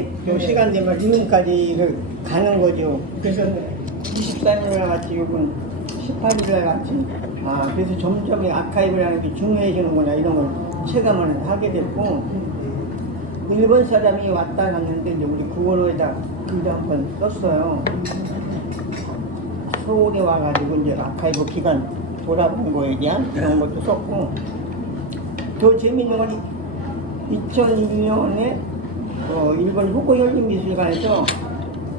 다시 좀 시간 되면 리움까지 가는 거죠. 그래서 24일날 갔지, 요번 18일날 갔지. 아, 그래서 점점 이 아카이브라는 게 중요해지는구나, 이런 걸 체감을 하게 됐고, 일본 사람이 왔다 갔는데 이제 우리 국어로에다 글도 한번 썼어요. 서울에 와가지고 이제 아카이브 기간 돌아본 거에 대한 그런 것도 썼고, 더 재밌는 건 2001년에 일본 후쿠현림미술관에서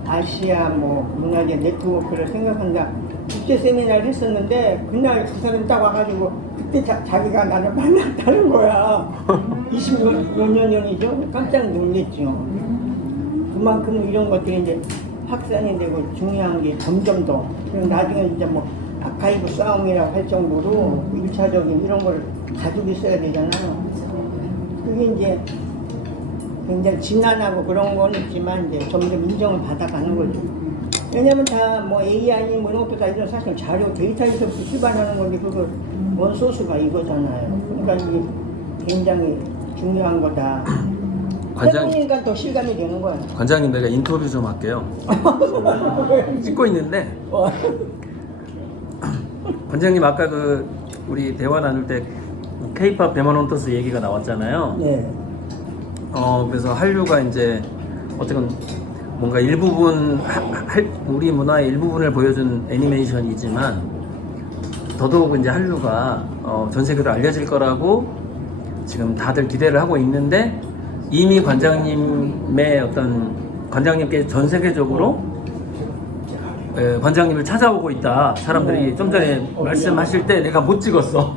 아시아 문화재 네트워크를 생각한다 국제 세미나를 했었는데, 그날 그 사람이 딱 와가지고 그때 자기가 나를 만났다는 거야. 20몇 년 전이죠. 깜짝 놀랬죠. 그만큼 이런 것들이 이제 확산이 되고 중요한 게 점점 더, 그리고 나중에 이제 아카이브 싸움이라고 할 정도로 1차적인 이런 걸 가지고 있어야 되잖아요. 그게 이제 굉장히 진난하고 그런 건 있지만 이제 점점 인정을 받아가는 거죠. 왜냐면 다 AI 이런 것도 다 이런 사실 자료 데이터에서부터 출발하는 건데, 그거 원소스가 이거잖아요. 그러니까 이게 굉장히 중요한 거다. 해보니까 더 실감이 되는 거야. 관장님, 내가 인터뷰 좀 할게요. 찍고 있는데, 관장님 아까 우리 대화 나눌 때 K-pop 데모넌터스 얘기가 나왔잖아요. 네. 그래서 한류가 이제 어쨌든 뭔가 일부분 우리 문화의 일부분을 보여준 애니메이션이지만, 더더욱 이제 한류가 전 세계로 알려질 거라고 지금 다들 기대를 하고 있는데, 이미 관장님께 전 세계적으로 관장님을 찾아오고 있다. 사람들이 좀 전에 말씀하실 때 내가 못 찍었어.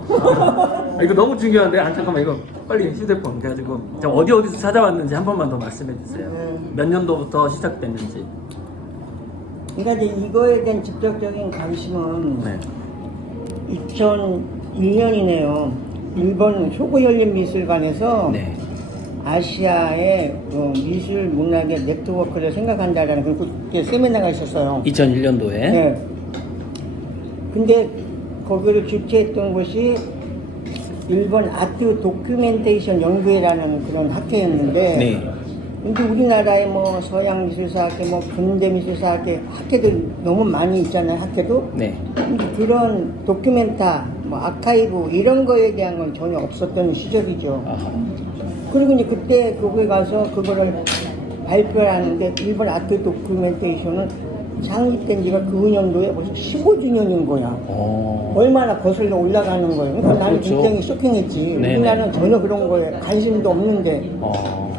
이거 너무 중요한데, 잠깐만, 이거 빨리 휴대폰 해가지고 어디서 찾아왔는지 한 번만 더 말씀해 주세요. 몇 년도부터 시작됐는지. 그러니까 이제 이거에 대한 직접적인 관심은 2001년이네요. 일본 쇼구현림미술관에서 네. 아시아의 미술 문화재 네트워크를 생각한다라는 그렇게 세미나가 있었어요. 2001년도에. 네. 근데 거기를 주최했던 곳이 일본 아트 도큐멘테이션 연구회라는 그런 학회였는데, 네. 근데 우리나라에 서양 미술사학회, 근대 미술사학회 학회들 너무 많이 있잖아요, 학회도. 네. 근데 그런 도큐멘타, 아카이브 이런 거에 대한 건 전혀 없었던 시절이죠. 아하. 그리고 이제 그때 거기에 가서 그거를 발표를 하는데, 일본 아트 도큐멘테이션은 창립된 지가 그 년도에 벌써 15주년인 거야. 얼마나 거슬러 올라가는 거예요. 그러니까 나는 그렇죠. 굉장히 쇼킹했지. 네네. 우리나라는 전혀 그런 거에 관심도 없는데.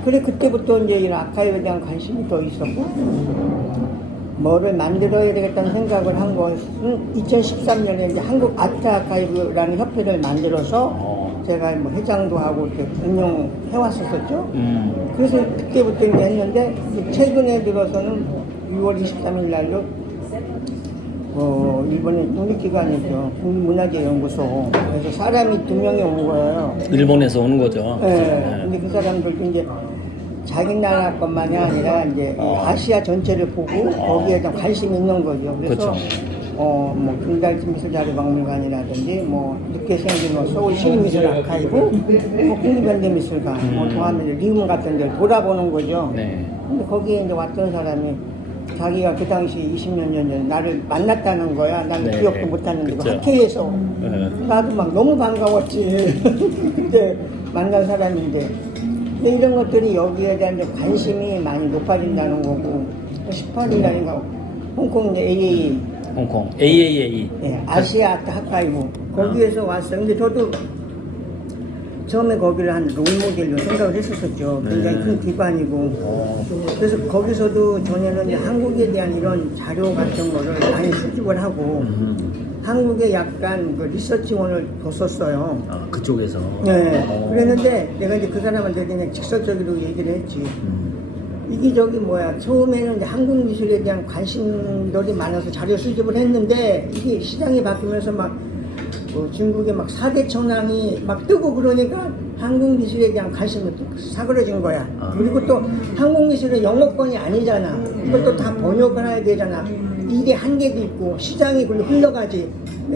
그래, 그때부터 이제 이런 아카이브에 대한 관심이 더 있었고, 뭐를 만들어야 되겠다는 생각을 한 것은 2013년에 이제 한국 아트 아카이브라는 협회를 만들어서 제가 회장도 하고 이렇게 운영해 왔었죠. 그래서 그때부터 이제 했는데, 최근에 들어서는 6월 23일 날로 일본의 국립기관이죠. 국립문화재연구소. 그래서 사람이 2명이 온 거예요. 일본에서 오는 거죠. 네. 근데 그 사람들도 이제 자기 나라 것만이 아니라 이제 아시아 전체를 보고 거기에 좀 관심이 있는 거죠. 그래서 금달지 미술자료박물관이라든지 늦게 생긴 서울 시립미술 아카이브, 국립현대미술관, 더하면 리움 같은 데 돌아보는 거죠. 네. 근데 거기에 이제 왔던 사람이 자기가 그 당시 20몇 년 전에 나를 만났다는 거야. 나는 네, 기억도 못하는데 그쵸. 학회에서 나도 막 너무 반가웠지. 그때 만난 사람인데. 근데 이런 것들이 여기에 대한 관심이 많이 높아진다는 거고, 18일 날인가 홍콩 이제 AA, 홍콩 AAA. 네, 아시아 아트 아카이브 거기에서 왔어요. 근데 저도 처음에 거기를 한 롤모델로 생각을 했었었죠. 굉장히 큰 기관이고. 그래서 거기서도 전에는 이제 한국에 대한 이런 자료 같은 거를 많이 수집을 하고, 한국에 약간 리서치원을 뒀었어요. 그쪽에서. 네. 그랬는데 내가 이제 그 사람한테 그냥 직설적으로 얘기를 했지. 이게 처음에는 이제 한국 미술에 대한 관심들이 많아서 자료 수집을 했는데, 이게 시장이 바뀌면서 중국의 4대 천왕이 뜨고 그러니까 한국 미술에 대한 관심이 또 사그러진 거야. 그리고 또 한국 미술은 영어권이 아니잖아. 이것도 다 번역을 해야 되잖아. 일의 한계도 있고 시장이 그걸로 흘러가지.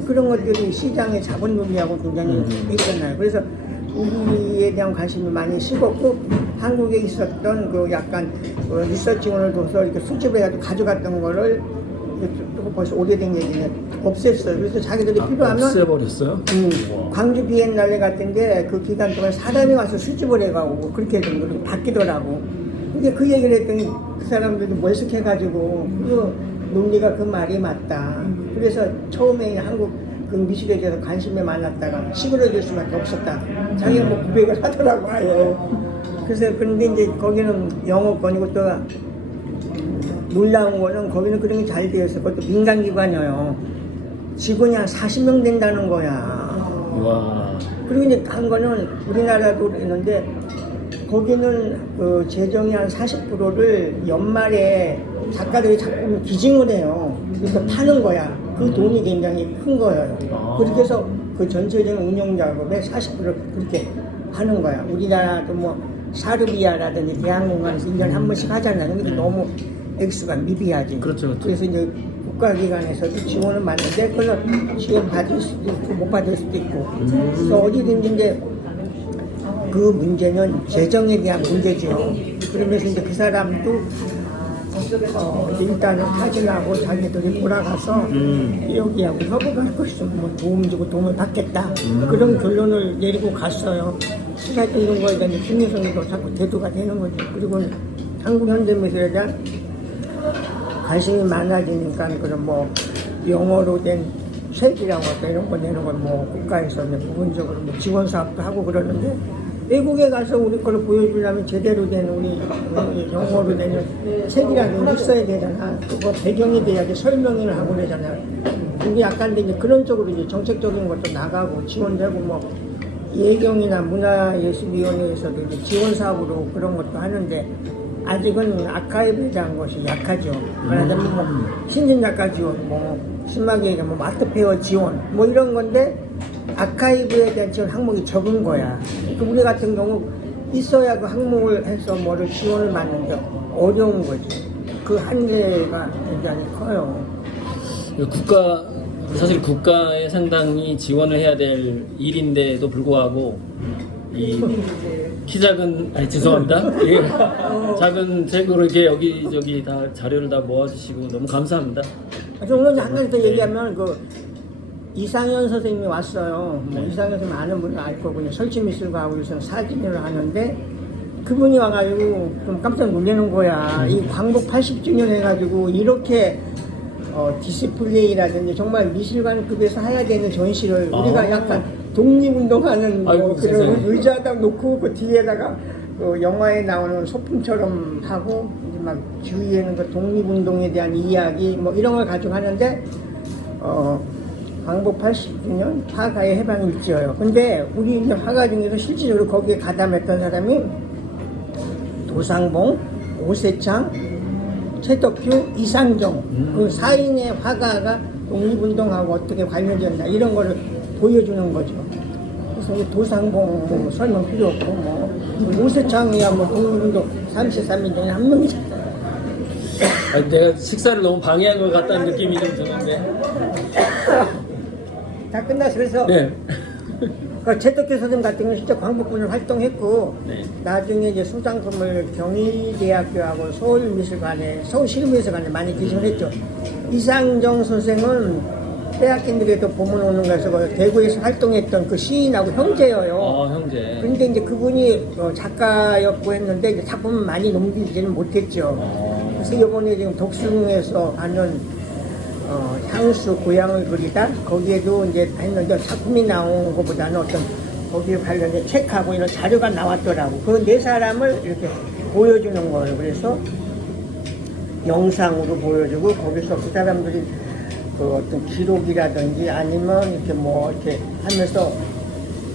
그런 것들이 시장의 자본주의하고 굉장히 있잖아요. 그래서 우리에 대한 관심이 많이 식었고, 한국에 있었던 그 약간 리서치원을 둬서 이렇게 수집해가지고 가져갔던 거를 또 벌써 오래된 얘기네 없앴어요. 그래서 자기들이 필요하면 없애버렸어요? 광주 비엔날레 같은데 그 기간 동안 사람이 와서 수집을 해가고 그렇게 좀 그렇게 바뀌더라고. 근데 그 얘기를 했더니 그 사람들도 멀쓱해가지고 그 논리가 그 말이 맞다. 그래서 처음에 한국 그 미술에 대해서 관심이 많았다가 시골해질 수밖에 없었다. 자기가 뭐 고백을 하더라고요. 그래서 그런데 이제 거기는 영어권이고 또 놀라운 거는 거기는 그런 게 잘 되어 있어. 그것도 민간기관이에요. 직원이 한 40명 된다는 거야. 와. 그리고 이제 한 거는 우리나라도 있는데 거기는 그 재정이 한 40%를 연말에 작가들이 작품 기증을 해요. 그래서 파는 거야. 그 돈이 굉장히 큰 거예요. 그렇게 해서 그 전체적인 운영 작업에 40%를 그렇게 하는 거야. 우리나라도 뭐 사르비아라든지 대학문관에서 1년에 한 번씩 하잖아요. 근데 너무 액수가 미비하지. 그렇죠. 그래서 이제 국가기관에서도 지원을 받는데 그걸 지원 받을 수도 있고 못 받을 수도 있고. 그래서 어디든지 이제 그 문제는 재정에 대한 문제죠. 그러면서 이제 그 사람도 일단은 타진하고 자기들이 돌아가서 여기하고 협업할 것이고 뭐 도움 주고 도움을 받겠다. 그런 결론을 내리고 갔어요. 시사도 이런 거에 대한 김유성도 자꾸 대두가 되는 거죠. 그리고 한국 현대미술에 대한 관심이 많아지니까 그런 뭐 영어로 된 책이라고 이런 거 내는 건 뭐 국가에서 부분적으로 뭐 지원 사업도 하고 그러는데 외국에 가서 우리 거를 보여주려면 제대로 된 우리 영어로 되는 책이라도 있어야 되잖아. 그거 배경이 돼야지 설명을 하고 그러잖아. 근데 약간 이제 그런 쪽으로 이제 정책적인 것도 나가고 지원되고 뭐 예경이나 문화예술위원회에서도 이제 지원 사업으로 그런 것도 하는데 아직은 아카이브에 대한 것이 약하죠. 말하자면 뭐 신진작가 지원, 뭐 신막에 뭐 마트페어 지원, 뭐 이런 건데 아카이브에 대한 지원 항목이 적은 거야. 그러니까 우리 같은 경우 있어야 그 항목을 해서 뭐를 지원을 받는데 어려운 거지. 그 한계가 굉장히 커요. 사실 국가에 상당히 지원을 해야 될 일인데도 불구하고 이 키 작은 죄송합니다. 예, 작은 책으로 이렇게 여기저기 다 자료를 다 모아주시고 너무 감사합니다. 오늘 한 가지 더 얘기하면 그 이상현 선생님이 왔어요. 뭐 이상현 선생님 아는 분은 알 거고요. 설치미술가하고 요새 사진을 하는데 그분이 와가지고 좀 깜짝 놀라는 거야. 이 광복 80주년 해가지고 이렇게 디스플레이라든지 정말 미술관급에서 해야 되는 전시를 우리가 약간 독립운동하는 뭐 그런 의자에다 놓고 그 뒤에다가 그 영화에 나오는 소품처럼 하고 이제 막 주위에는 그 독립운동에 대한 이야기 뭐 이런 걸 가지고 하는데 광복 80주년 화가의 해방일지예요. 근데 우리 이제 화가 중에서 실질적으로 거기에 가담했던 사람이 도상봉, 오세창, 최덕규, 이상정 그 4인의 화가가 독립운동하고 어떻게 관련되었나 이런 거를 보여주는 거죠. 그래서 도상봉 설명 필요 없고 뭐 오세창이야 뭐 독립운동 33인 중에 한 명이잖아요. 내가 식사를 너무 방해한 것 같다는 느낌이 좀 드는데. 다 끝났어. 그래서 네. 그 최덕규 선생님 같은 경우는 진짜 광복군을 활동했고 네. 나중에 이제 수상품을 경희대학교하고 서울미술관에 서울시립미술관에 많이 기증을 했죠. 이상정 선생은 빼앗긴들에도 보면 오는 거에서 그 대구에서 활동했던 그 시인하고 형제예요. 형제. 근데 이제 그분이 작가였고 했는데 이제 작품을 많이 넘기지는 못했죠. 그래서 이번에 지금 독수궁에서 하는 향수 고향을 그리다 거기에도 이제 했는데 작품이 나온 것보다는 어떤 거기에 관련된 책하고 이런 자료가 나왔더라고. 그 네 사람을 이렇게 보여주는 거예요. 그래서 영상으로 보여주고 거기서 그 사람들이 그 어떤 기록이라든지 아니면 이렇게 뭐 이렇게 하면서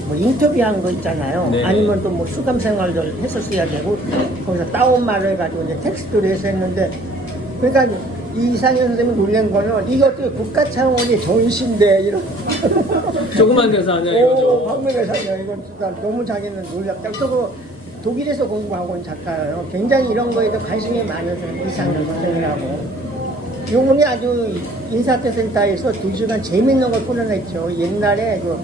뭐 인터뷰한 거 있잖아요. 네. 아니면 또 뭐 수감 생활을 했었어야 되고 거기서 따온 말을 가지고 이제 텍스트로 해서 했는데 그러니까 이상현 선생님이 놀란 거는 이것도 국가 차원의 전시인데 이런 조그만 데서 하냐 이거죠. 한국에서 하냐 이건 진짜 너무 자기는 놀랍다. 또 독일에서 공부하고 온 작가예요. 굉장히 이런 거에도 관심이 많은 사람 이상현 선생님이라고. 요번에 아주 인사태 센터에서 2시간 재밌는 걸 풀어냈죠. 옛날에 그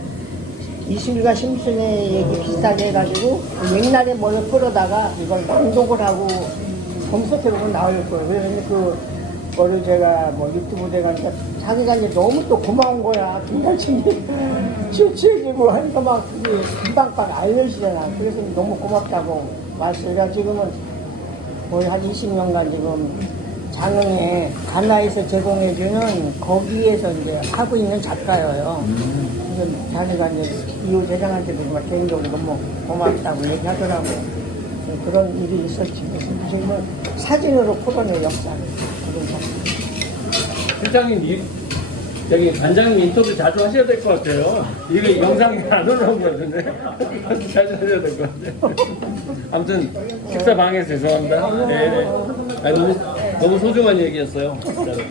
20일간 심순의 얘기 비슷하게 해가지고 옛날에 뭐를 풀어다가 이걸 낭독을 하고 검색해보면 나올 거예요. 그래서 그거를 제가 뭐 유튜브 대가니까 자기가 이제 너무 또 고마운 거야. 김달친이 취해지고 하니까 막 그게 금방빵 알려지잖아. 그래서 너무 고맙다고 말씀을 지금은 거의 한 20년간 지금 장흥에 가나에서 제공해주는 거기에서 이제 하고 있는 작가예요. 그래서 자기가 이제 이후 대장한테도 정말 개인적으로 너무 고맙다고 얘기하더라고. 그런 일이 있었지. 그래서 지금은 사진으로 풀어내 역사를. 실장님, 저기 반장님 인터뷰 자주 하셔야 될 것 같아요. 이게 영상이 안 올라온 것 같은데. 자주 하셔야 될 것 같아요. 아무튼 식사 방해해서 죄송합니다. 네. 아니, 너무 소중한 얘기였어요. 진짜로. 네.